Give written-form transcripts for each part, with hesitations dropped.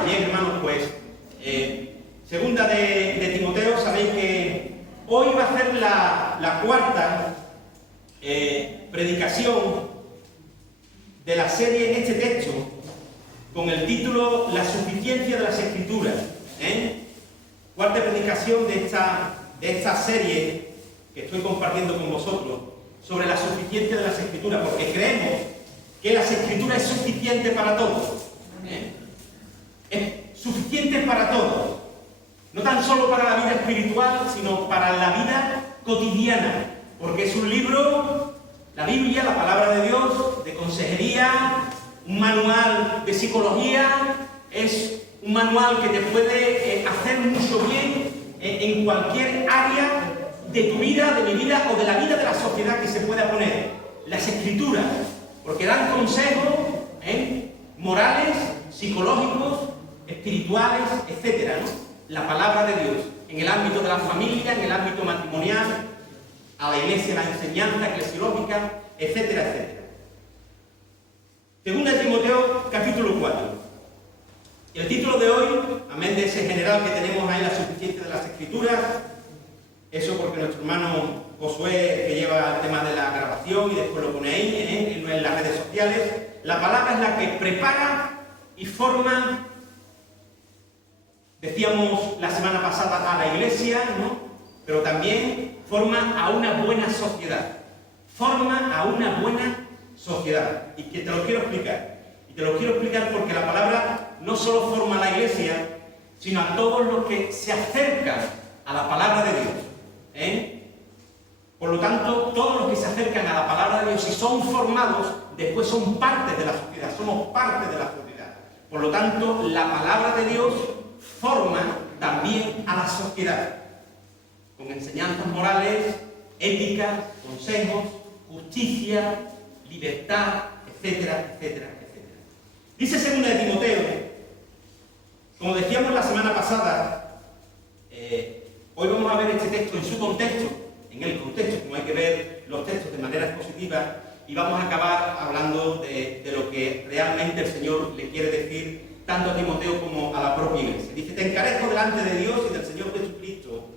Bien, hermanos, pues, segunda de Timoteo, sabéis que hoy va a ser la cuarta predicación de la serie en este texto, con el título La suficiencia de las Escrituras. Cuarta predicación de esta serie que estoy compartiendo con vosotros, sobre la suficiencia de las Escrituras, porque creemos que las Escrituras es suficiente para todos. Es suficiente para todos. No tan solo para la vida espiritual, sino para la vida cotidiana. Porque es un libro, la Biblia, la palabra de Dios, de consejería, un manual de psicología, es un manual que te puede hacer mucho bien en cualquier área de tu vida, de mi vida o de la vida de la sociedad que se pueda poner. Las Escrituras, porque dan consejos morales, psicológicos, espirituales, etc., ¿no? La palabra de Dios, en el ámbito de la familia, en el ámbito matrimonial, a la iglesia, la enseñanza eclesiológica, etcétera, etcétera. Segunda de Timoteo, capítulo 4. Y el título de hoy, amén de ese general que tenemos ahí, la suficiencia de las Escrituras, eso porque nuestro hermano Josué, que lleva el tema de la grabación y después lo pone ahí, en las redes sociales, la palabra es la que prepara y forma, decíamos la semana pasada, a la iglesia, ¿no? Pero también forma a una buena sociedad. Forma a una buena sociedad. Y que te lo quiero explicar. Y te lo quiero explicar porque la palabra no solo forma a la iglesia, sino a todos los que se acercan a la palabra de Dios. Por lo tanto, todos los que se acercan a la palabra de Dios y son formados, después son parte de la sociedad, somos parte de la sociedad. Por lo tanto, la palabra de Dios forma también a la sociedad, con enseñanzas morales, éticas, consejos, justicia, libertad, etcétera, etcétera, etcétera. Dice segunda de Timoteo, como decíamos la semana pasada, hoy vamos a ver este texto en su contexto, en el contexto, como hay que ver los textos de manera expositiva, y vamos a acabar hablando de lo que realmente el Señor le quiere decir tanto a Timoteo como a la propia iglesia. Dice: te encarezco delante de Dios y del Señor Jesucristo,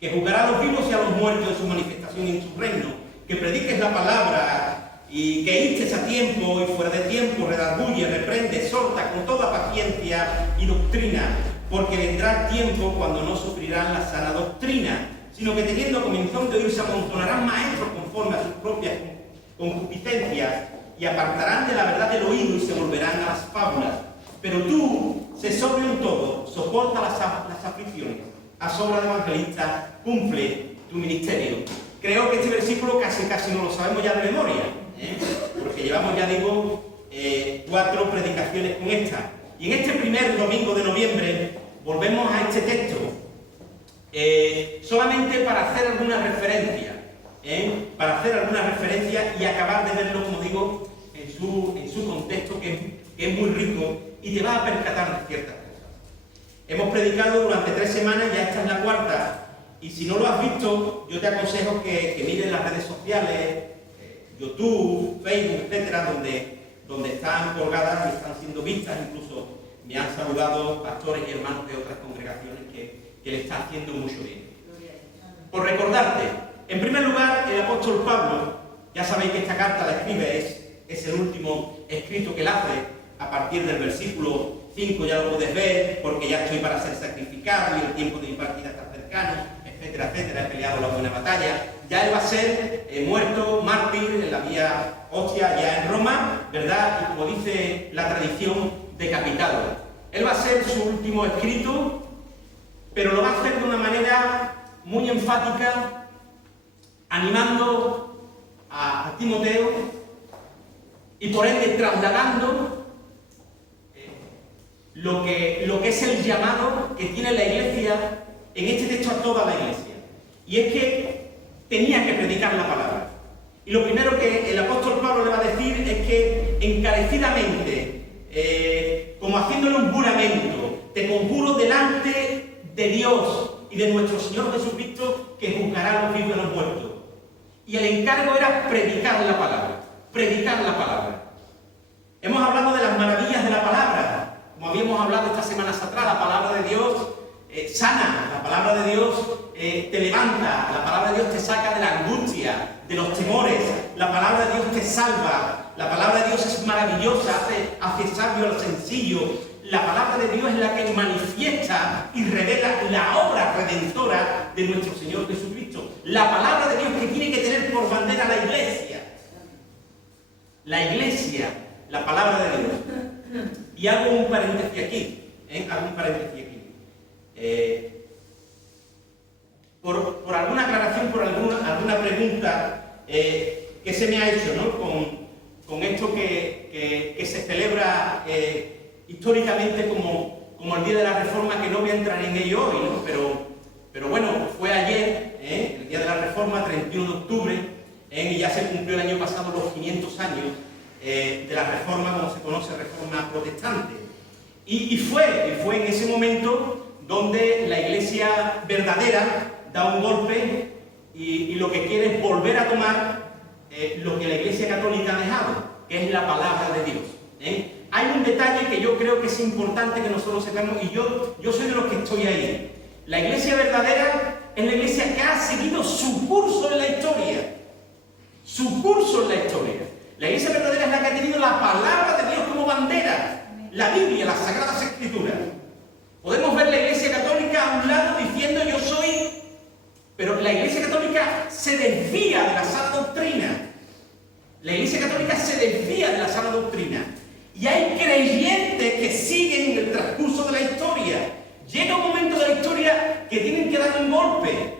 que juzgará a los vivos y a los muertos en su manifestación y en su reino, que prediques la palabra y que instes a tiempo y fuera de tiempo, redarguye, reprende, exhorta con toda paciencia y doctrina, porque vendrá tiempo cuando no sufrirán la sana doctrina, sino que teniendo comezón de oír se amontonarán maestros conforme a sus propias concupiscencias y apartarán de la verdad del oído y se volverán a las fábulas. Pero tú, sé sobrio en todo, soporta las aflicciones, haz obra de evangelista, cumple tu ministerio. Creo que este versículo casi no lo sabemos ya de memoria, porque llevamos, ya digo, 4 predicaciones con esta. Y en este primer domingo de noviembre volvemos a este texto, solamente para hacer alguna referencia, y acabar de verlo, como digo, en su contexto, que es muy rico y te va a percatar de ciertas cosas. Hemos predicado durante 3 semanas, ya esta es la cuarta, y si no lo has visto, yo te aconsejo que mires las redes sociales, YouTube, Facebook, etcétera, donde están colgadas y están siendo vistas. Incluso me han saludado pastores y hermanos de otras congregaciones que le están haciendo mucho bien. Por recordarte, en primer lugar, el apóstol Pablo, ya sabéis que esta carta la escribe, es el último escrito que él hace, a partir del versículo 5 ya lo podés ver, porque ya estoy para ser sacrificado y el tiempo de mi partida está cercano, etcétera, etcétera, he peleado la buena batalla. Ya él va a ser muerto, mártir, en la vía Ostia, ya en Roma, ¿verdad? Y como dice la tradición, decapitado. Él va a ser su último escrito, pero lo va a hacer de una manera muy enfática, animando a Timoteo y por ende trasladando lo que es el llamado que tiene la iglesia, en este texto a toda la iglesia. Y es que tenía que predicar la palabra. Y lo primero que el apóstol Pablo le va a decir es que encarecidamente, como haciéndole un juramento, te conjuro delante de Dios y de nuestro Señor Jesucristo, que juzgará a los vivos y a los muertos. Y el encargo era predicar la palabra, predicar la palabra. Hemos hablado de las maravillas de la palabra, como habíamos hablado estas semanas atrás, la palabra de Dios sana, la palabra de Dios te levanta, la palabra de Dios te saca de la angustia, de los temores, la palabra de Dios te salva, la palabra de Dios es maravillosa, hace sabio a lo sencillo. La palabra de Dios es la que manifiesta y revela la obra redentora de nuestro Señor Jesucristo. La palabra de Dios que tiene que tener por bandera la iglesia. La iglesia, la palabra de Dios. Y hago un paréntesis aquí. Por alguna aclaración, por alguna pregunta que se me ha hecho, ¿no? Con esto que se celebra históricamente como el Día de la Reforma, que no voy a entrar en ello hoy, ¿no? Pero bueno, fue ayer, el Día de la Reforma, 31 de octubre, y ya se cumplió el año pasado los 500 años de la Reforma, como se conoce, Reforma Protestante. Y fue en ese momento donde la Iglesia verdadera da un golpe y lo que quiere es volver a tomar lo que la Iglesia Católica ha dejado, que es la palabra de Dios. Hay un detalle que yo creo que es importante que nosotros sepamos, y yo soy de los que estoy ahí. La iglesia verdadera es la iglesia que ha seguido su curso en la historia. Su curso en la historia. La iglesia verdadera es la que ha tenido la palabra de Dios como bandera. La Biblia, las Sagradas Escrituras. Podemos ver la iglesia católica a un lado diciendo yo soy... Pero la iglesia católica se desvía de la sana doctrina. La iglesia católica se desvía de la sana doctrina. Y hay creyentes que siguen el transcurso de la historia. Llega un momento de la historia que tienen que dar un golpe,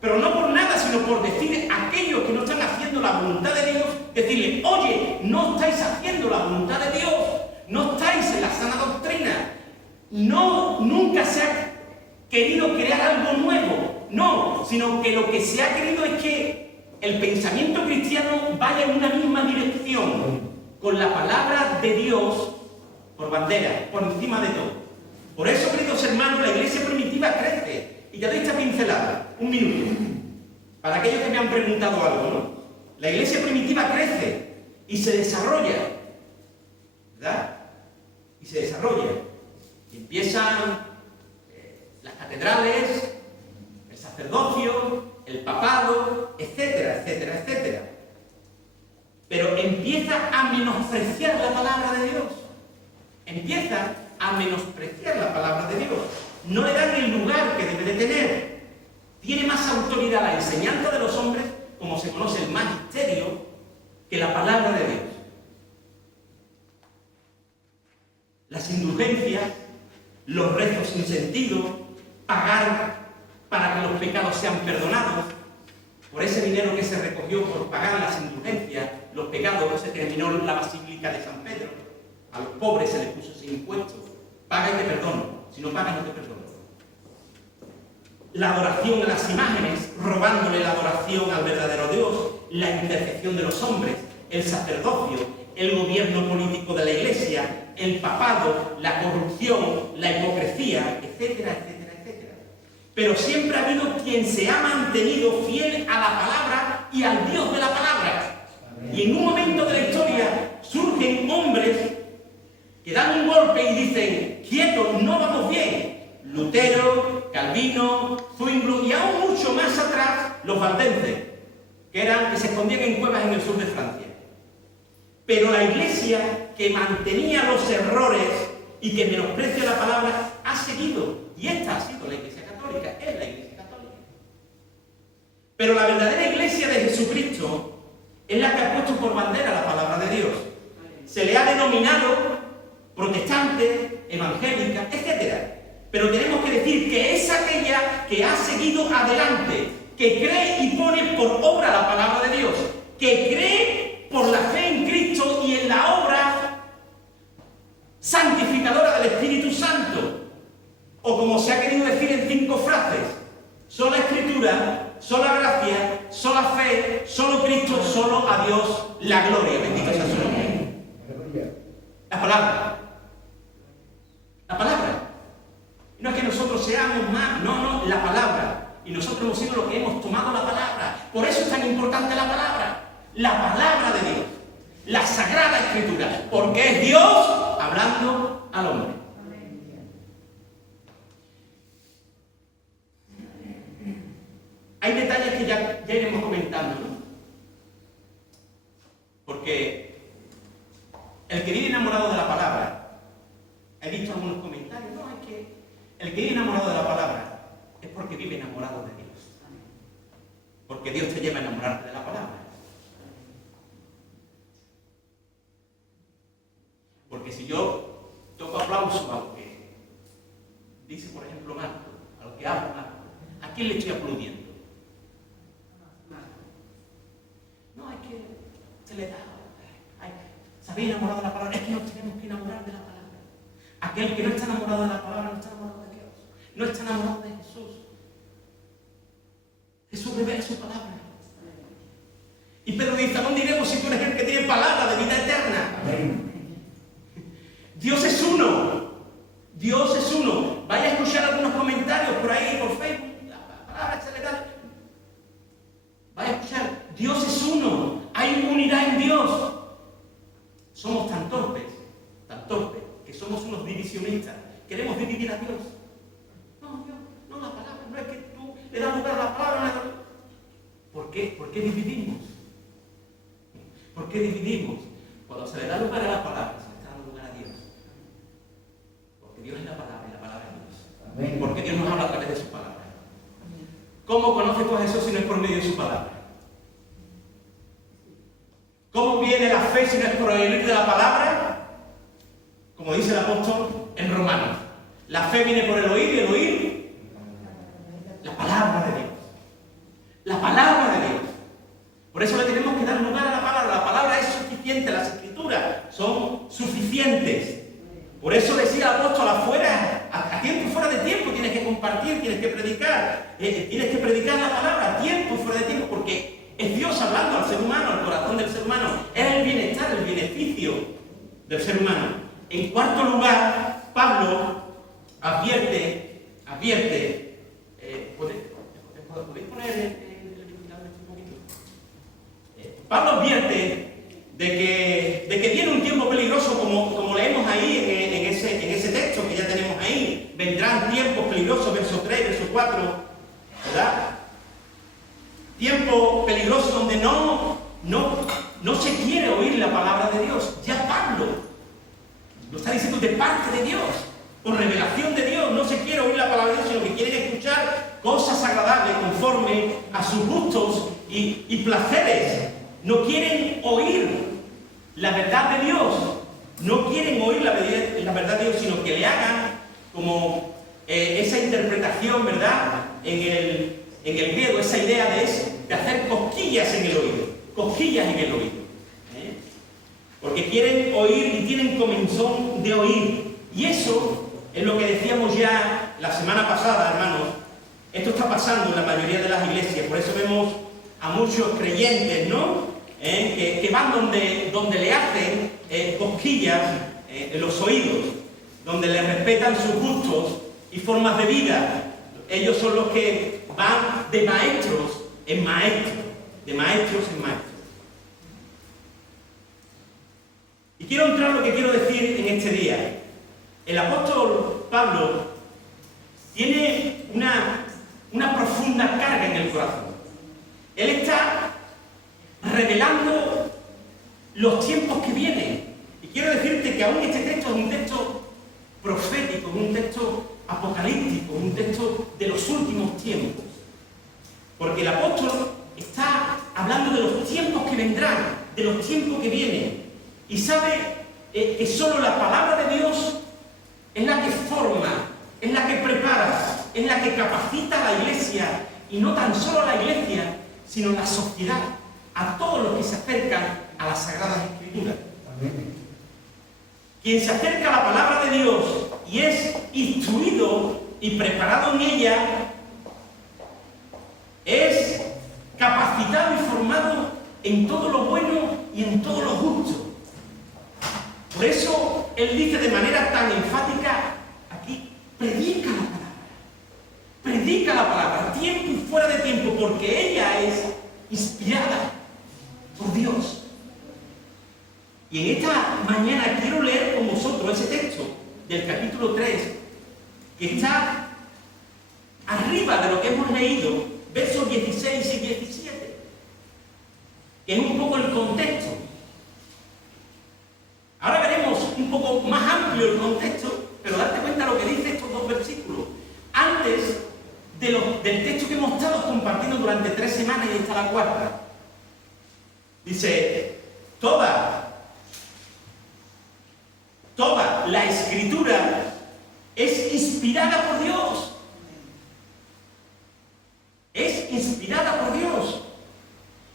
pero no por nada, sino por decir a aquellos que no están haciendo la voluntad de Dios, decirle, oye, no estáis haciendo la voluntad de Dios, no estáis en la sana doctrina, nunca se ha querido crear algo nuevo, no, sino que lo que se ha querido es que el pensamiento cristiano vaya en una misma dirección, con la palabra de Dios por bandera, por encima de todo. Por eso, queridos hermanos, la iglesia primitiva crece. Y te doy esta pincelada, un minuto, para aquellos que me han preguntado algo, ¿no? La iglesia primitiva crece y se desarrolla, ¿verdad? Y se desarrolla. Y empiezan las catedrales, el sacerdocio, el papado, etcétera, etcétera, etcétera. Pero empieza a menospreciar la palabra de Dios. Empieza a menospreciar la palabra de Dios. No le dan el lugar que debe de tener. Tiene más autoridad la enseñanza de los hombres, como se conoce el magisterio, que la palabra de Dios. Las indulgencias, los rezos sin sentido, pagar para que los pecados sean perdonados. Por ese dinero que se recogió por pagar las indulgencias, los pecados, se terminó la Basílica de San Pedro. A los pobres se les puso ese impuesto. Paga y te perdono. Si no pagas, no te perdono. La adoración a las imágenes, robándole la adoración al verdadero Dios, la intercesión de los hombres, el sacerdocio, el gobierno político de la Iglesia, el papado, la corrupción, la hipocresía, etcétera, etcétera, etcétera. Pero siempre ha habido quien se ha mantenido fiel a la palabra y al Dios de la palabra. Y en un momento de la historia surgen hombres que dan un golpe y dicen, quietos, no vamos bien. Lutero, Calvino, Zwinglio y aún mucho más atrás los valdenses, que se escondían en cuevas en el sur de Francia. Pero la Iglesia, que mantenía los errores y que menosprecia la palabra, ha seguido. Y esta ha sido la Iglesia Católica, es la Iglesia Católica. Pero la verdadera Iglesia de Jesucristo es la que ha puesto por bandera la palabra de Dios. Se le ha denominado protestante, evangélica, etc. Pero tenemos que decir que es aquella que ha seguido adelante, que cree y pone por obra la palabra de Dios, que cree por la fe en Cristo y en la obra santificadora del Espíritu Santo. O como se ha querido decir en 5 frases, sola Escritura, sola gracia, sola fe, solo Cristo, solo a Dios la gloria. Bendito sea su nombre. La palabra. La palabra. No es que nosotros seamos más, no, la palabra. Y nosotros hemos sido los que hemos tomado la palabra. Por eso es tan importante la palabra. La palabra de Dios. La Sagrada Escritura. Porque es Dios hablando al hombre. ya iremos comentando, ¿no? Porque el que vive enamorado de la palabra, he visto algunos comentarios, no, es que el que vive enamorado de la palabra es porque vive enamorado de Dios. Porque Dios te lleva a enamorarte de la palabra. Porque si yo toco aplauso a lo que dice, por ejemplo, Marco, a lo que habla Marco, ¿a quién le estoy aplaudiendo? No, es que se le da. ¿Se habéis enamorado de la palabra? Es que nos tenemos que enamorar de la palabra. Aquel que no está enamorado de la palabra no está enamorado de Dios. No está enamorado de Jesús. Jesús revela su palabra. Y Pedro dice, ¿a dónde iremos si tú eres el que tiene palabra de vida eterna? Dios es uno. Dios es uno. Vaya a escuchar algunos comentarios por ahí, por Facebook. La palabra se le da. Vaya a escuchar. Dios es uno. Hay unidad en Dios. Somos tan torpes, que somos unos divisionistas. Queremos dividir a Dios. No, Dios, no la palabra. No es que tú le das lugar a la palabra. ¿Por qué? ¿Por qué dividimos? ¿Por qué dividimos? Cuando se le da lugar a la palabra, se le está dando lugar a Dios. Porque Dios es la palabra y la palabra es Dios. Amén. Porque Dios nos habla a través de su palabra. ¿Cómo conoces tú a Jesús si no es por medio de su palabra? ¿Cómo viene la fe si no es por el oír de la palabra? Como dice el apóstol en Romanos. La fe viene por el oír y el oír la palabra de Dios. La palabra de Dios. Por eso le tenemos que dar lugar a la palabra. La palabra es suficiente, las escrituras son suficientes. Por eso decía el apóstol, afuera, a tiempo y fuera de tiempo, tienes que compartir, tienes que predicar. Tienes que predicar la palabra a tiempo y fuera de tiempo, porque es Dios hablando al ser humano, al corazón del ser humano. Es el bienestar, el beneficio del ser humano. En cuarto lugar, Pablo advierte, ¿podéis poner el ventilador un poquito? Pablo advierte de que viene un tiempo peligroso, como leemos ahí en ese texto que ya tenemos ahí. Vendrán tiempos peligrosos, verso 3, verso 4, ¿verdad? Tiempo peligroso donde no se quiere oír la palabra de Dios. Ya Pablo lo está diciendo de parte de Dios, por revelación de Dios. No se quiere oír la palabra de Dios, sino que quieren escuchar cosas agradables conforme a sus gustos y placeres. No quieren oír la verdad de Dios. No quieren oír la verdad de Dios, sino que le hagan como esa interpretación, ¿verdad? En el griego, esa idea de hacer cosquillas en el oído. Cosquillas en el oído. Porque quieren oír y tienen comezón de oír. Y eso es lo que decíamos ya la semana pasada, hermanos. Esto está pasando en la mayoría de las iglesias. Por eso vemos a muchos creyentes, ¿no? Que van donde le hacen cosquillas en los oídos, donde le respetan sus gustos y formas de vida. Ellos son los que van de maestros en maestros, de maestros en maestros. Y quiero entrar en lo que quiero decir en este día. El apóstol Pablo tiene una profunda carga en el corazón. Él está revelando los tiempos que vienen. Y quiero decirte que aún este texto es un texto profético, un texto apocalíptico, un texto de los últimos tiempos. Porque el apóstol está hablando de los tiempos que vendrán, de los tiempos que vienen. Y sabe que solo la palabra de Dios es la que forma, es la que prepara, es la que capacita a la iglesia, y no tan solo a la iglesia, sino a la sociedad, a todos los que se acercan a las Sagradas Escrituras. Amén. Quien se acerca a la palabra de Dios y es instruido y preparado en ella, es capacitado y formado en todo lo bueno y en todo lo justo. Por eso él dice de manera tan enfática aquí, predica la palabra. Predica la palabra, a tiempo y fuera de tiempo, porque ella es inspirada por Dios. Y en esta mañana quiero leer con vosotros ese texto del capítulo 3, que está arriba de lo que hemos leído, versos 16 y 17. poco el contexto. Ahora veremos un poco más amplio el contexto, pero darte cuenta lo que dice estos dos versículos. Antes del texto que hemos estado compartiendo durante 3 semanas y esta la cuarta. Dice, toda la Escritura es inspirada por Dios. Es inspirada por Dios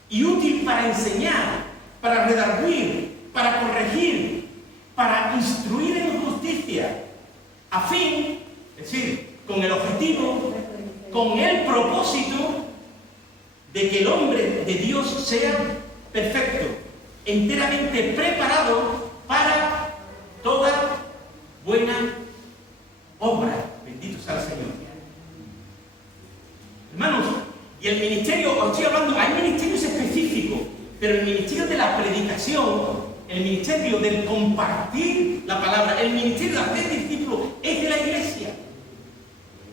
y útil para enseñar, para redarguir, para corregir, para instruir en justicia, a fin, es decir, con el objetivo, con el propósito de que el hombre de Dios sea perfecto, enteramente preparado para toda buena obra. Bendito sea el Señor. Hermanos, y el ministerio, os estoy hablando, hay ministerios específicos, pero el ministerio de la predicación, el ministerio del compartir la palabra, el ministerio de hacer discípulos, es de la iglesia.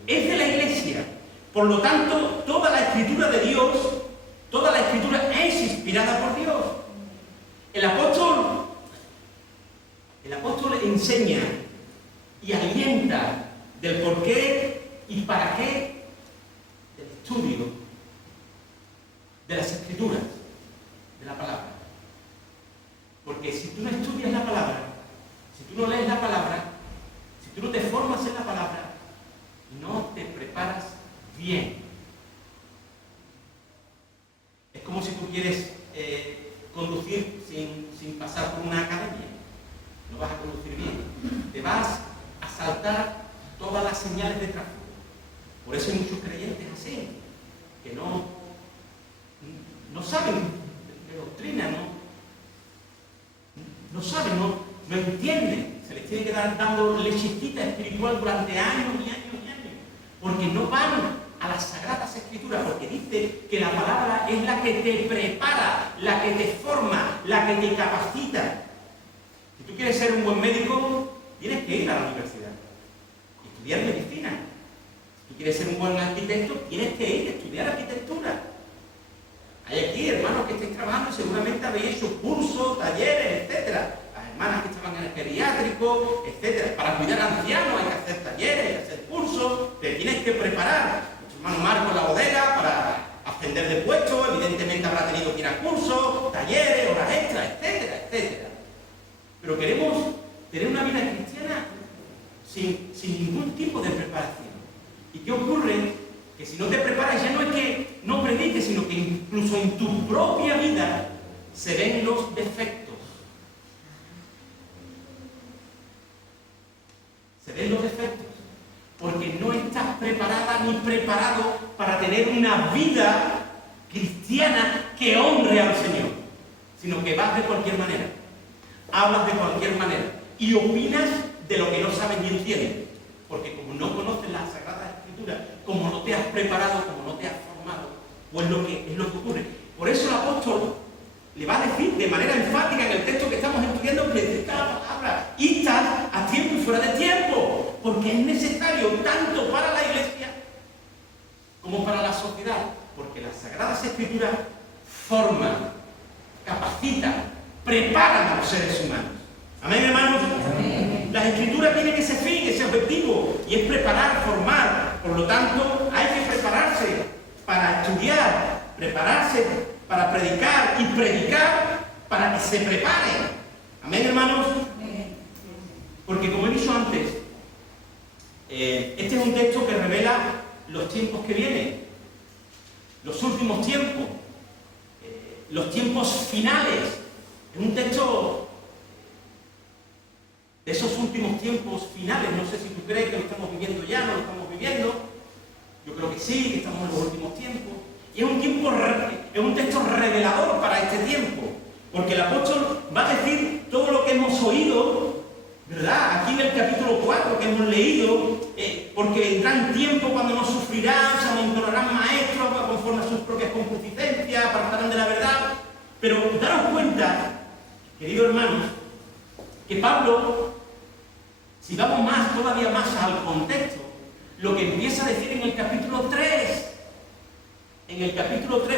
Es de la iglesia. Por lo tanto, toda la Escritura de Dios, toda la Escritura es inspirada por Dios. El apóstol enseña y alienta del por qué y para qué del estudio de las Escrituras, de la palabra. Porque si tú no estudias la palabra, si tú no lees la palabra, si tú no te formas en la palabra, no te preparas bien. Es como si tú quieres conducir sin pasar por una academia. No vas a conducir bien. Te vas a saltar todas las señales de tráfico. Por eso hay muchos creyentes así, que no saben de doctrina, no saben, no entienden. Se les tiene que dar dando lechecita espiritual durante años y años y años, porque no van a las Sagradas Escrituras, porque dice que la palabra es la que te prepara, la que te forma, la que te capacita. Si tú quieres ser un buen médico, tienes que ir a la universidad y estudiar medicina. Si tú quieres ser un buen arquitecto, tienes que ir a estudiar arquitectura. Hay aquí hermanos que estáis trabajando y seguramente habéis hecho cursos, talleres, etcétera. Las hermanas que estaban en el geriátrico, etcétera. Para cuidar a ancianos hay que hacer talleres, hay que hacer cursos, te tienes que preparar. Nuestro hermano Marco en la bodega para ascender de puesto, evidentemente habrá tenido que ir a cursos, talleres, horas extras, etcétera, etcétera. Pero queremos tener una vida cristiana sin ningún tipo de preparación. ¿Y qué ocurre? Que si no te preparas ya no es que no prediques, sino que incluso en tu propia vida se ven los defectos. Se ven los defectos. Porque no estás preparada ni preparado para tener una vida cristiana que honre al Señor. Sino que vas de cualquier manera. Hablas de cualquier manera. Y opinas de lo que no sabes ni entiendes. Porque como no conoces las Sagradas Escrituras, como no te has preparado, como no te has formado, pues es lo que ocurre. Por eso el apóstol le va a decir de manera enfática en el texto que estamos estudiando, predica la palabra, y estás a tiempo y fuera de tiempo, porque es necesario tanto para la iglesia como para la sociedad, porque las Sagradas Escrituras forman, capacitan, preparan a los seres humanos. ¿Amén, hermanos? Amén. Las Escrituras tienen ese fin, ese objetivo, y es preparar, formar. Por lo tanto, hay que prepararse para estudiar, prepararse para predicar y predicar para que se preparen. ¿Amén, hermanos? Amén. Porque como he dicho antes, este es un texto que revela los tiempos que vienen, los últimos tiempos, los tiempos finales. Es un texto de esos últimos tiempos finales. No sé si tú crees que lo estamos viviendo ya, no lo estamos viviendo. Yo creo que sí, que estamos en los últimos tiempos. Y es un texto revelador para este tiempo, porque el apóstol va a decir todo lo que hemos oído, ¿verdad? Aquí en el capítulo 4 que hemos leído, porque vendrán tiempos cuando no sufrirán, se amontonarán maestros conforme a sus propias concupiscencias, apartarán de la verdad. Pero daros cuenta, queridos hermanos, que Pablo, si vamos todavía más al contexto, lo que empieza a decir en el capítulo 3,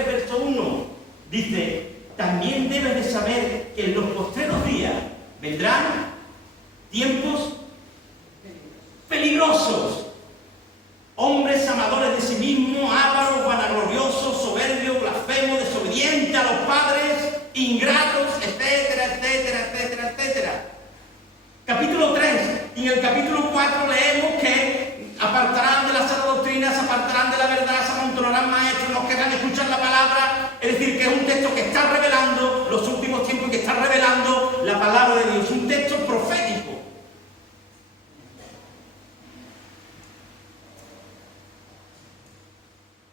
verso 1, dice: también debes de saber que en los postreros días vendrán tiempos peligrosos. Hombres amadores de sí mismos, ávaros, vanagloriosos, soberbios, blasfemos, desobedientes a los padres, ingratos, etcétera, etcétera, etcétera, etcétera. Capítulo 3, y en el capítulo 4 leemos que apartarán de la sana doctrina, se apartarán de la verdad, se amontonarán maestros, no querrán escuchar la palabra. Es decir, que es un texto que está revelando los últimos tiempos, que está revelando la palabra de Dios, un texto profético.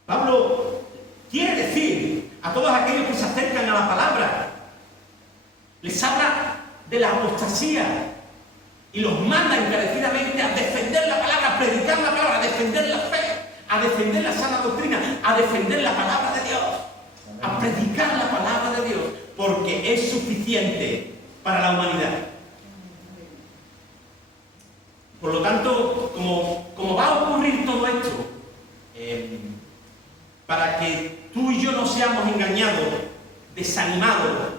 Pablo quiere decir a todos aquellos que se acercan a la palabra, les habla de la apostasía y los manda encarecidamente a defender la palabra, a predicar la palabra, a defender la fe, a defender la sana doctrina, a defender la palabra de Dios, a predicar la palabra de Dios, porque es suficiente para la humanidad. Por lo tanto, como va a ocurrir todo esto, para que tú y yo no seamos engañados, desanimados,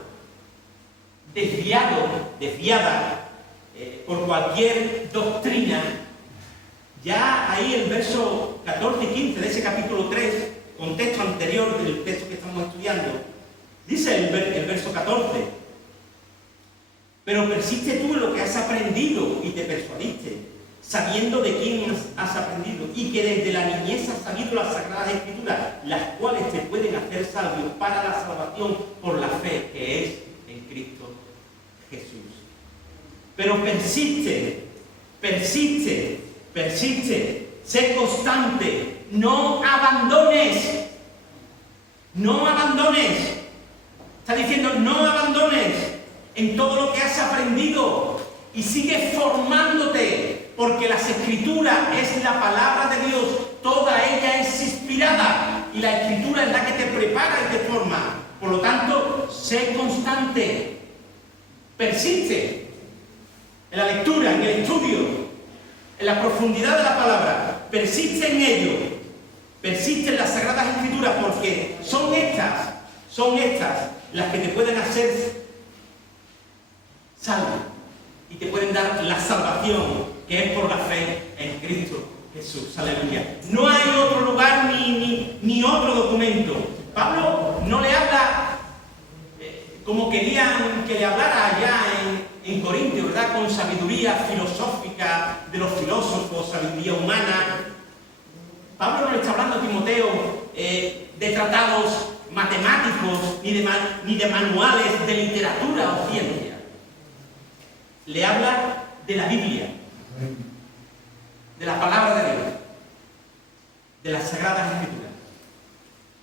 desviadas por cualquier doctrina, ya ahí el verso 14 y 15 de ese capítulo 3, contexto anterior del texto que estamos estudiando, dice el verso 14: pero persiste tú en lo que has aprendido y te persuadiste, sabiendo de quién has aprendido, y que desde la niñez has sabido las Sagradas Escrituras, las cuales te pueden hacer sabio para la salvación por la fe que es en Cristo Jesús. Pero persiste, sé constante, no abandones. Está diciendo, no abandones en todo lo que has aprendido y sigue formándote, porque las Escrituras es la palabra de Dios, toda ella es inspirada y la Escritura es la que te prepara y te forma. Por lo tanto, sé constante, persiste en la lectura, en el estudio, en la profundidad de la palabra, persiste en ello, persiste en las Sagradas Escrituras, porque son estas las que te pueden hacer salvo y te pueden dar la salvación, que es por la fe en Cristo Jesús. Aleluya. No hay otro lugar ni otro documento. Pablo no le habla como querían que le hablara allá en Corintio, ¿verdad? Con sabiduría filosófica de los filósofos, sabiduría humana. Pablo no le está hablando a Timoteo de tratados matemáticos ni de manuales de literatura o ciencia. Le habla de la Biblia, de la palabra de Dios, de las Sagradas Escrituras.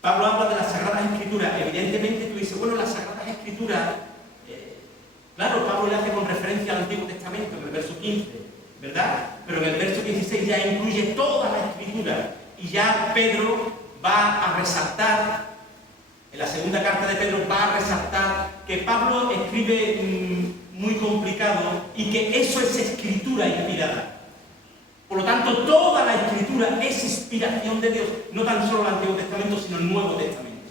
Pablo habla de las Sagradas Escrituras. Evidentemente tú dices, bueno, las Sagradas Escrituras, claro, Pablo le hace con referencia al Antiguo Testamento, en el verso 15, ¿verdad? Pero en el verso 16 ya incluye toda la Escritura. Y ya Pedro va a resaltar, en la segunda carta de Pedro va a resaltar que Pablo escribe muy complicado y que eso es escritura inspirada. Por lo tanto, toda la Escritura es inspiración de Dios, no tan solo el Antiguo Testamento, sino el Nuevo Testamento,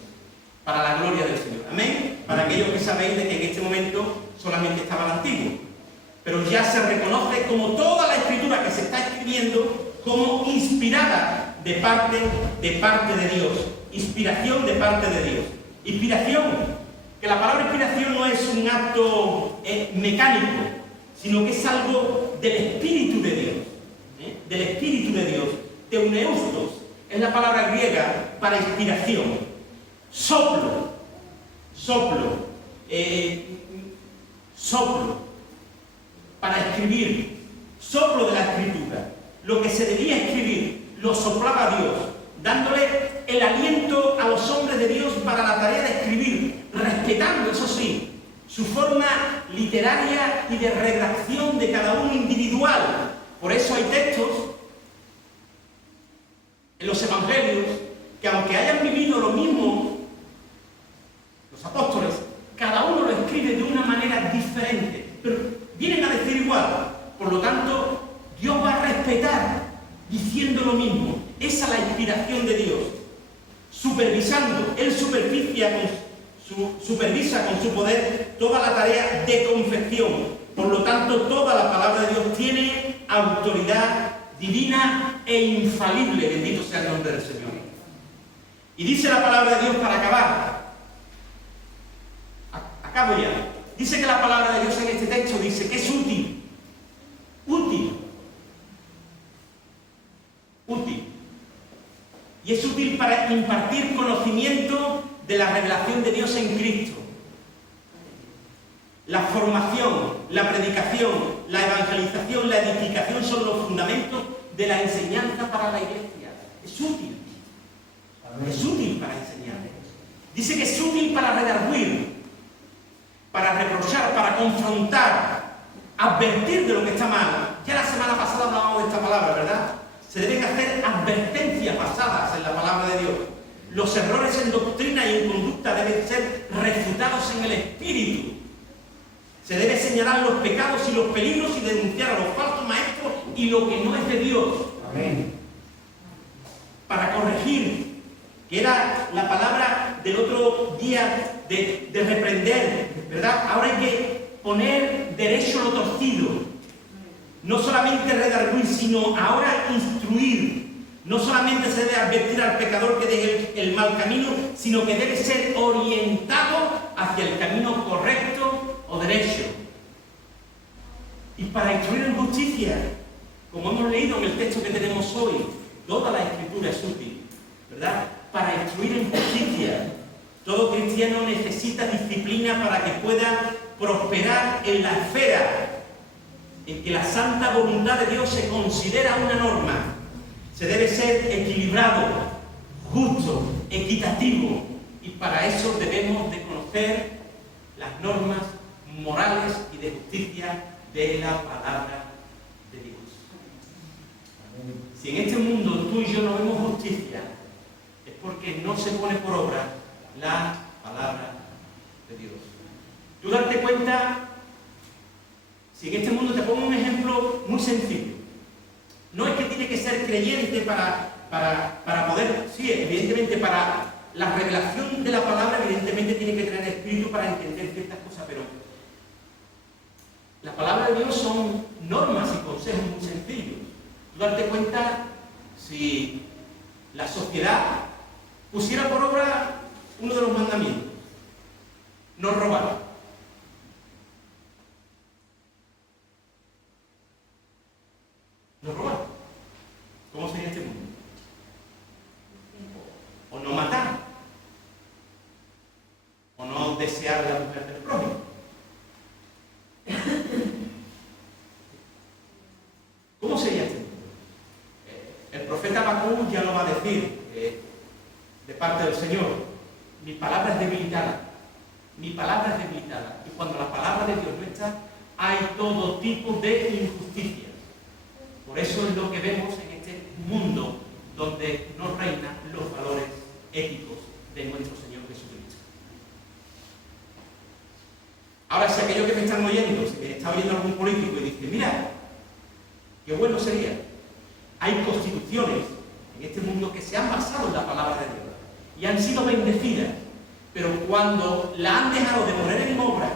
para la gloria del Señor. Amén. Para aquellos que sabéis de que en este momento solamente estaba el Antiguo, pero ya se reconoce como toda la Escritura que se está escribiendo como inspirada de parte de Dios. Inspiración de parte de Dios. Inspiración, que la palabra inspiración no es un acto mecánico, sino que es algo del Espíritu de Dios. Del Espíritu de Dios. Teuneustos es la palabra griega para inspiración. Soplo. Soplo para escribir. Soplo de la Escritura. Lo que se debía escribir lo soplaba Dios, dándole el aliento a los hombres de Dios para la tarea de escribir, respetando, eso sí, su forma literaria y de redacción de cada uno individual. Por eso hay textos en los evangelios que, aunque hayan vivido lo mismo los apóstoles, cada uno lo escribe de una manera diferente, pero vienen a decir igual. Por lo tanto, Dios va a respetar diciendo lo mismo. Esa es la inspiración de Dios. Supervisando, Él supervisa con su poder toda la tarea de confección. Por lo tanto, toda la palabra de Dios tiene autoridad divina e infalible. Bendito sea el nombre del Señor. Y dice la palabra de Dios para acabar. Acabo ya. Dice que la palabra de Dios en este texto dice que es útil. Útil. Útil. Y es útil para impartir conocimiento de la revelación de Dios en Cristo. La formación, la predicación, la evangelización, la edificación son los fundamentos de la enseñanza para la iglesia. Es útil. Es útil para enseñar. Dice que es útil para redarguir, para reprochar, para confrontar, advertir de lo que está mal. Ya la semana pasada hablábamos de esta palabra, ¿verdad? Se deben hacer advertencias basadas en la palabra de Dios. Los errores en doctrina y en conducta deben ser refutados en el Espíritu. Se debe señalar los pecados y los peligros y denunciar a los falsos maestros y lo que no es de Dios. Amén. Para corregir, que era la palabra del otro día de reprender, ¿verdad? Ahora hay que poner derecho lo torcido. No solamente redarguir, sino ahora instruir. No solamente se debe advertir al pecador que deje el mal camino, sino que debe ser orientado hacia el camino correcto o derecho. Y para instruir en justicia, como hemos leído en el texto que tenemos hoy, toda la Escritura es útil, ¿verdad? Para instruir en justicia, todo cristiano necesita disciplina para que pueda prosperar en la esfera en que la santa voluntad de Dios se considera una norma. Se debe ser equilibrado, justo, equitativo, y para eso debemos de conocer las normas morales y de justicia de la palabra de Dios. Si en este mundo tú y yo no vemos justicia, es porque no se pone por obra la palabra de Dios. Tú darte cuenta, si en este mundo te pongo un ejemplo muy sencillo. No es que tiene que ser creyente para poder, sí, evidentemente para la revelación de la palabra, evidentemente tiene que tener espíritu para entender ciertas cosas, pero la palabra de Dios son normas y consejos muy sencillos. Tú darte cuenta, si la sociedad pusiera por obra uno de los mandamientos, no robar. No robar. ¿Cómo sería este mundo? O no matar. O no desear la mujer del prójimo. ¿Cómo sería este mundo? El profeta Habacuc ya lo va a decir de parte del Señor. Mi palabra es debilitada. Mi palabra es debilitada. Y cuando la palabra de Dios no está, hay todo tipo de injusticia. Por eso es lo que vemos en este mundo donde no reinan los valores éticos de nuestro Señor Jesucristo. Ahora, si aquellos que me están oyendo, si me está oyendo algún político y dice, mira, qué bueno sería, hay constituciones en este mundo que se han basado en la palabra de Dios y han sido bendecidas, pero cuando la han dejado de poner en obra,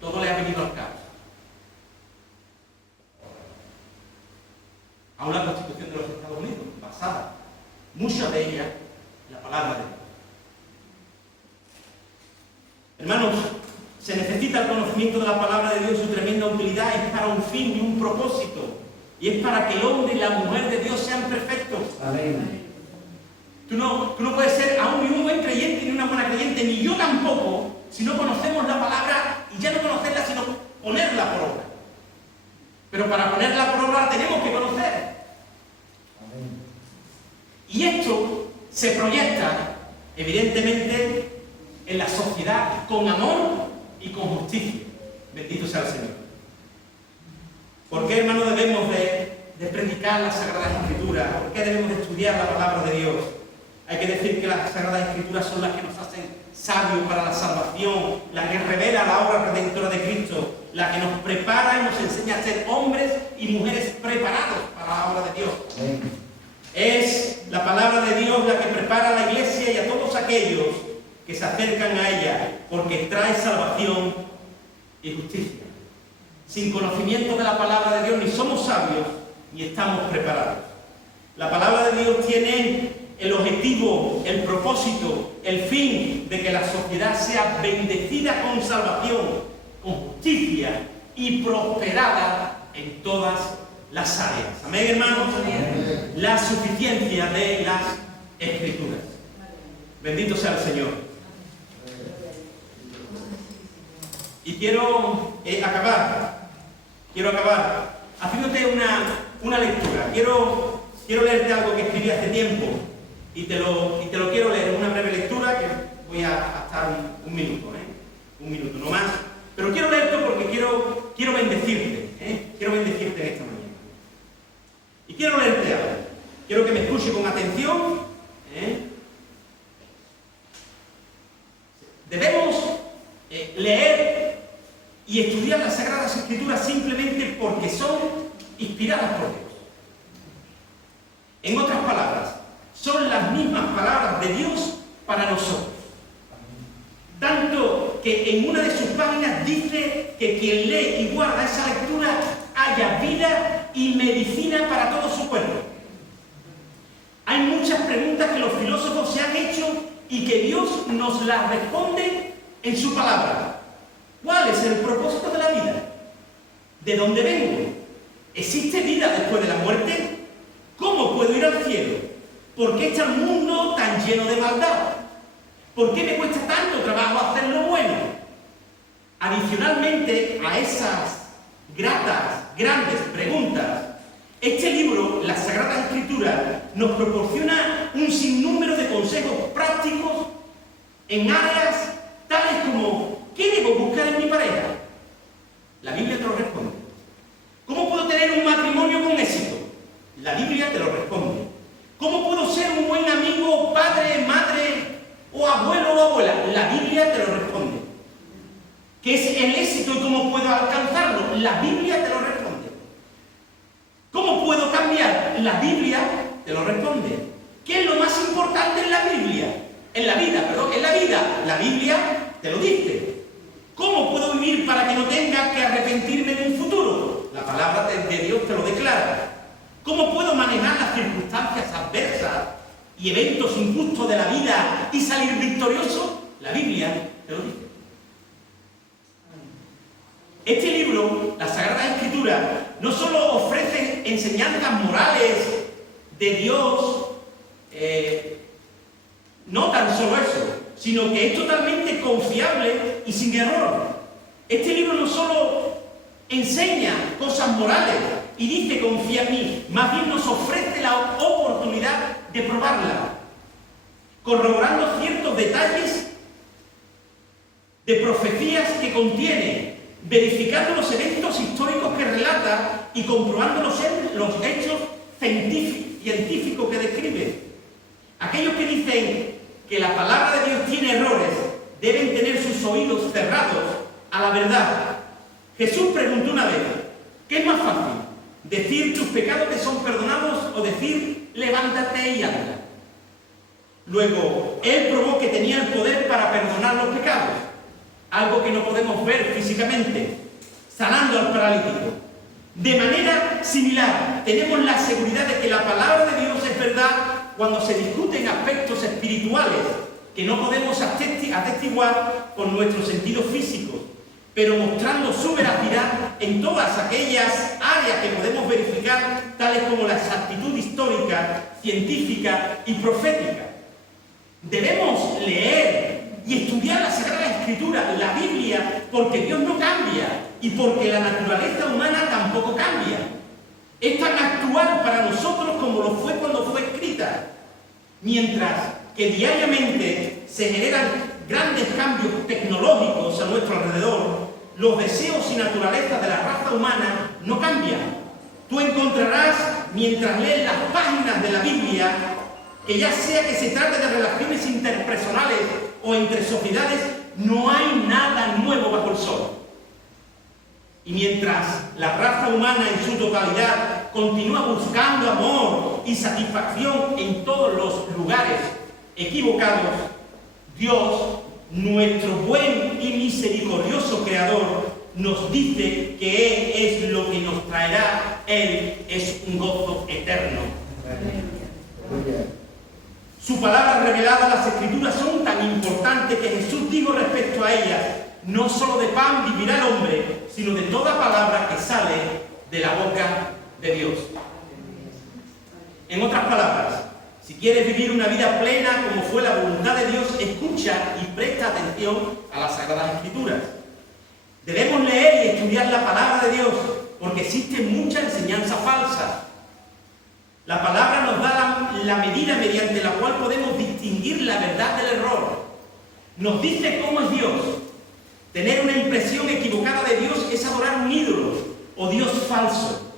todo le ha venido al caos. Aún la Constitución de los Estados Unidos, basada, mucha de ella, en la palabra de Dios. Hermanos, se necesita el conocimiento de la palabra de Dios, su tremenda utilidad es para un fin y un propósito, y es para que el hombre y la mujer de Dios sean perfectos. Amén. Tú no puedes ser aún ni un buen creyente ni una buena creyente, ni yo tampoco, si no conocemos la palabra, y ya no conocerla, sino ponerla por obra. Pero para ponerla por obra la tenemos que conocer. Y esto se proyecta, evidentemente, en la sociedad con amor y con justicia. Bendito sea el Señor. ¿Por qué, hermanos, debemos de predicar las Sagradas Escrituras? ¿Por qué debemos de estudiar la palabra de Dios? Hay que decir que las Sagradas Escrituras son las que nos hacen sabios para la salvación, la que revela la obra redentora de Cristo, la que nos prepara y nos enseña a ser hombres y mujeres preparados para la obra de Dios. Es la palabra de Dios la que prepara a la iglesia y a todos aquellos que se acercan a ella, porque trae salvación y justicia. Sin conocimiento de la palabra de Dios ni somos sabios ni estamos preparados. La palabra de Dios tiene el objetivo, el propósito, el fin de que la sociedad sea bendecida con salvación, con justicia y prosperada en todas las áreas. Amén, hermanos. Amén. La suficiencia de las Escrituras. Bendito sea el Señor. Y quiero acabar haciéndote una lectura. Quiero leerte algo que escribí hace tiempo y te lo quiero leer, una breve lectura que voy a estar un minuto, un minuto, no más. Pero quiero leerte porque quiero bendecirte, quiero bendecirte en esta mañana. Y quiero leerte algo. Quiero que me escuche con atención. Debemos leer y estudiar las Sagradas Escrituras simplemente porque son inspiradas por Dios. En otras palabras, son las mismas palabras de Dios para nosotros. Tanto que en una de sus páginas dice que quien lee y guarda esa lectura haya vida y medicina para todo su cuerpo. Hay muchas preguntas que los filósofos se han hecho y que Dios nos las responde en su palabra. ¿Cuál es el propósito de la vida? ¿De dónde vengo? ¿Existe vida después de la muerte? ¿Cómo puedo ir al cielo? ¿Por qué está el mundo tan lleno de maldad? ¿Por qué me cuesta tanto trabajo hacer lo bueno? Adicionalmente a esas grandes preguntas, este libro, las Sagradas Escrituras, nos proporciona un sinnúmero de consejos prácticos en áreas tales como ¿qué debo buscar en mi pareja? La Biblia te lo responde. ¿Cómo puedo tener un matrimonio con éxito? La Biblia te lo responde. ¿Cómo puedo ser un buen amigo, padre, madre o abuelo o abuela? La Biblia te lo responde. ¿Qué es el éxito y cómo puedo alcanzarlo? La Biblia te lo responde. ¿Cómo puedo cambiar? La Biblia te lo responde. ¿Qué es lo más importante en la Biblia? En la vida. La Biblia te lo dice. ¿Cómo puedo vivir para que no tenga que arrepentirme en un futuro? La palabra de Dios te lo declara. ¿Cómo puedo manejar las circunstancias adversas y eventos injustos de la vida y salir victorioso? La Biblia te lo dice. Este libro, las Sagradas Escrituras, no solo ofrece enseñanzas morales de Dios, no tan solo eso, sino que es totalmente confiable y sin error. Este libro no solo enseña cosas morales y dice confía en mí, más bien nos ofrece la oportunidad de probarla, corroborando ciertos detalles de profecías que contiene, verificando los eventos históricos que relata y comprobando los hechos científicos que describe. Aquellos que dicen que la palabra de Dios tiene errores deben tener sus oídos cerrados a la verdad. Jesús preguntó una vez, ¿qué es más fácil? ¿Decir tus pecados te son perdonados o decir levántate y anda? Luego, Él probó que tenía el poder para perdonar los pecados, algo que no podemos ver físicamente, sanando al paralítico. De manera similar, tenemos la seguridad de que la palabra de Dios es verdad cuando se discuten aspectos espirituales que no podemos atestiguar con nuestros sentidos físicos, pero mostrando su veracidad en todas aquellas áreas que podemos verificar, tales como la exactitud histórica, científica y profética. Debemos leer y estudiar la Sagrada Escritura, la Biblia, porque Dios no cambia y porque la naturaleza humana tampoco cambia. Es tan actual para nosotros como lo fue cuando fue escrita. Mientras que diariamente se generan grandes cambios tecnológicos a nuestro alrededor, los deseos y naturaleza de la raza humana no cambian. Tú encontrarás, mientras lees las páginas de la Biblia, que ya sea que se trate de relaciones interpersonales o entre sociedades, no hay nada nuevo bajo el sol. Y mientras la raza humana en su totalidad continúa buscando amor y satisfacción en todos los lugares equivocados, Dios nuestro buen y misericordioso Creador nos dice que Él es lo que nos traerá. Él es un gozo eterno. Su palabra revelada en las Escrituras son tan importantes que Jesús dijo respecto a ellas: no solo de pan vivirá el hombre, sino de toda palabra que sale de la boca de Dios. En otras palabras, si quieres vivir una vida plena como fue la voluntad de Dios, escucha y presta atención a las Sagradas Escrituras. Debemos leer y estudiar la palabra de Dios, porque existe mucha enseñanza falsa. La palabra nos da la medida mediante la cual podemos distinguir la verdad del error. Nos dice cómo es Dios. Tener una impresión equivocada de Dios es adorar un ídolo o Dios falso.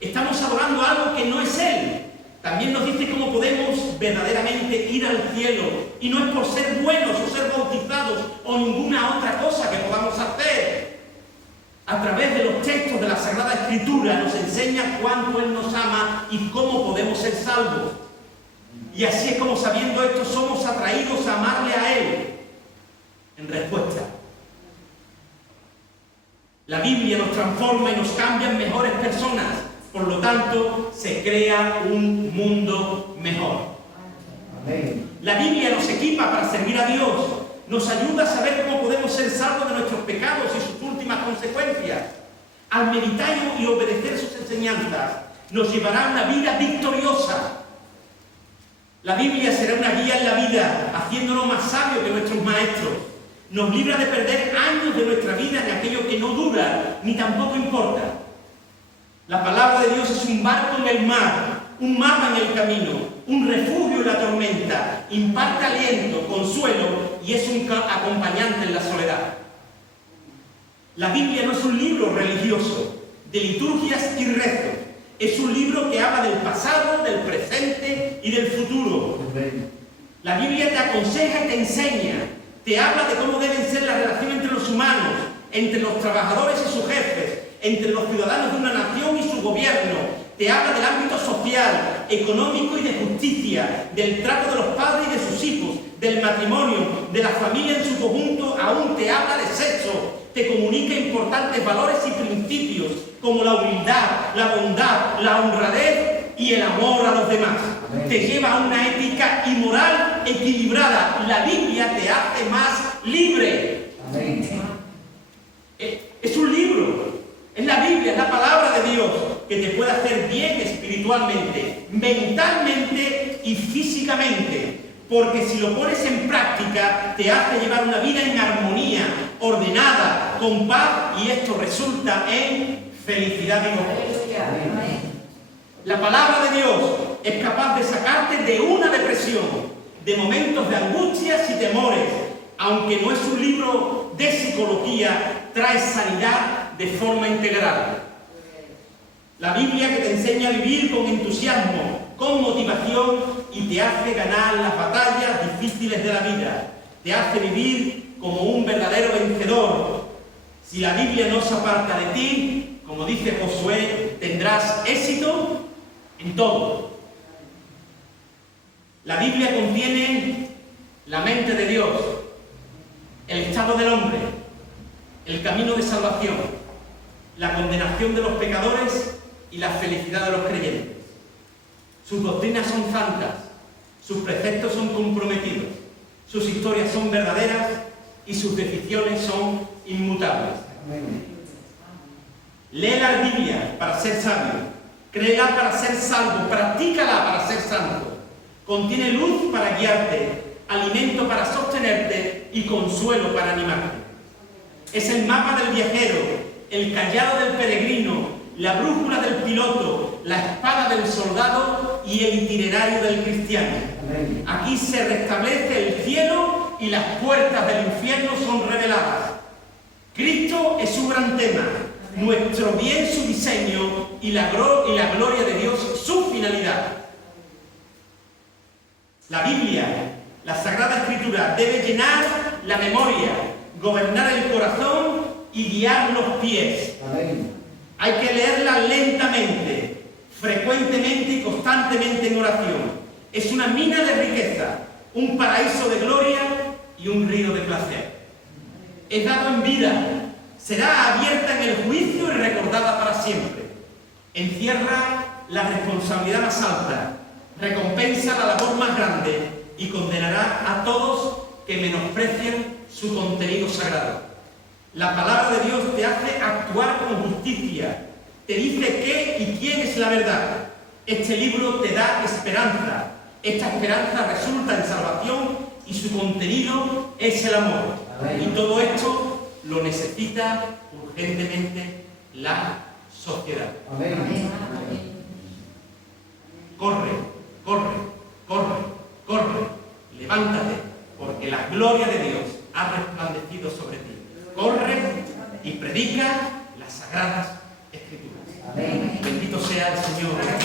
Estamos adorando algo que no es Él. También nos dice cómo podemos verdaderamente ir al cielo. Y no es por ser buenos o ser bautizados o ninguna otra cosa que podamos hacer. A través de los textos de la Sagrada Escritura nos enseña cuánto Él nos ama y cómo podemos ser salvos. Y así es como, sabiendo esto, somos atraídos a amarle a Él. En respuesta, la Biblia nos transforma y nos cambia en mejores personas. Por lo tanto, se crea un mundo mejor. Amén. La Biblia nos equipa para servir a Dios. Nos ayuda a saber cómo podemos ser salvos de nuestros pecados y sus últimas consecuencias. Al meditar y obedecer sus enseñanzas, nos llevará a una vida victoriosa. La Biblia será una guía en la vida, haciéndonos más sabios que nuestros maestros. Nos libra de perder años de nuestra vida en aquello que no dura ni tampoco importa. La palabra de Dios es un barco en el mar, un mapa en el camino, un refugio en la tormenta, imparte aliento, consuelo y es un acompañante en la soledad. La Biblia no es un libro religioso, de liturgias y rezos. Es un libro que habla del pasado, del presente y del futuro. La Biblia te aconseja y te enseña, te habla de cómo deben ser las relaciones entre los humanos, entre los trabajadores y sus jefes, entre los ciudadanos de una nación y su gobierno. Te habla del ámbito social, económico y de justicia, del trato de los padres y de sus hijos, del matrimonio, de la familia en su conjunto. Aún te habla de sexo. Te comunica importantes valores y principios como la humildad, la bondad, la honradez y el amor a los demás. Amén. Te lleva a una ética y moral equilibrada. La Biblia te hace más libre. Amén. Es un libro. Es la Biblia, es la palabra de Dios que te puede hacer bien espiritualmente, mentalmente y físicamente. Porque si lo pones en práctica, te hace llevar una vida en armonía, ordenada, con paz, y esto resulta en felicidad y gozo. La palabra de Dios es capaz de sacarte de una depresión, de momentos de angustias y temores. Aunque no es un libro de psicología, trae sanidad de forma integral. La Biblia que te enseña a vivir con entusiasmo, con motivación, y te hace ganar las batallas difíciles de la vida. Te hace vivir como un verdadero vencedor. Si la Biblia no se aparta de ti, como dice Josué, tendrás éxito en todo. La Biblia contiene la mente de Dios, el estado del hombre, el camino de salvación, la condenación de los pecadores y la felicidad de los creyentes. Sus doctrinas son santas, sus preceptos son comprometidos, sus historias son verdaderas y sus decisiones son inmutables. Lee la Biblia para ser sabio, créela para ser salvo, practícala para ser santo. Contiene luz para guiarte, alimento para sostenerte y consuelo para animarte. Es el mapa del viajero, el cayado del peregrino, la brújula del piloto, la espada del soldado y el itinerario del cristiano. Aquí se restablece el cielo y las puertas del infierno son reveladas. Cristo es su gran tema, nuestro bien su diseño y la gloria de Dios su finalidad. La Biblia, la Sagrada Escritura, debe llenar la memoria, gobernar el corazón y guiar los pies. Amén. Hay que leerla lentamente, frecuentemente y constantemente en oración. Es una mina de riqueza, un paraíso de gloria y un río de placer. Es dado en vida, será abierta en el juicio y recordada para siempre. Encierra la responsabilidad más alta, recompensa la labor más grande y condenará a todos que menosprecien su contenido sagrado. La palabra de Dios te hace actuar con justicia, te dice qué y quién es la verdad. Este libro te da esperanza. Esta esperanza resulta en salvación y su contenido es el amor. Amén. Y todo esto lo necesita urgentemente la sociedad. Amén. Corre, corre, corre, corre, levántate, porque la gloria de Dios ha resplandecido sobre ti. Corre y predica las sagradas Escrituras. Amén. Bendito sea el Señor.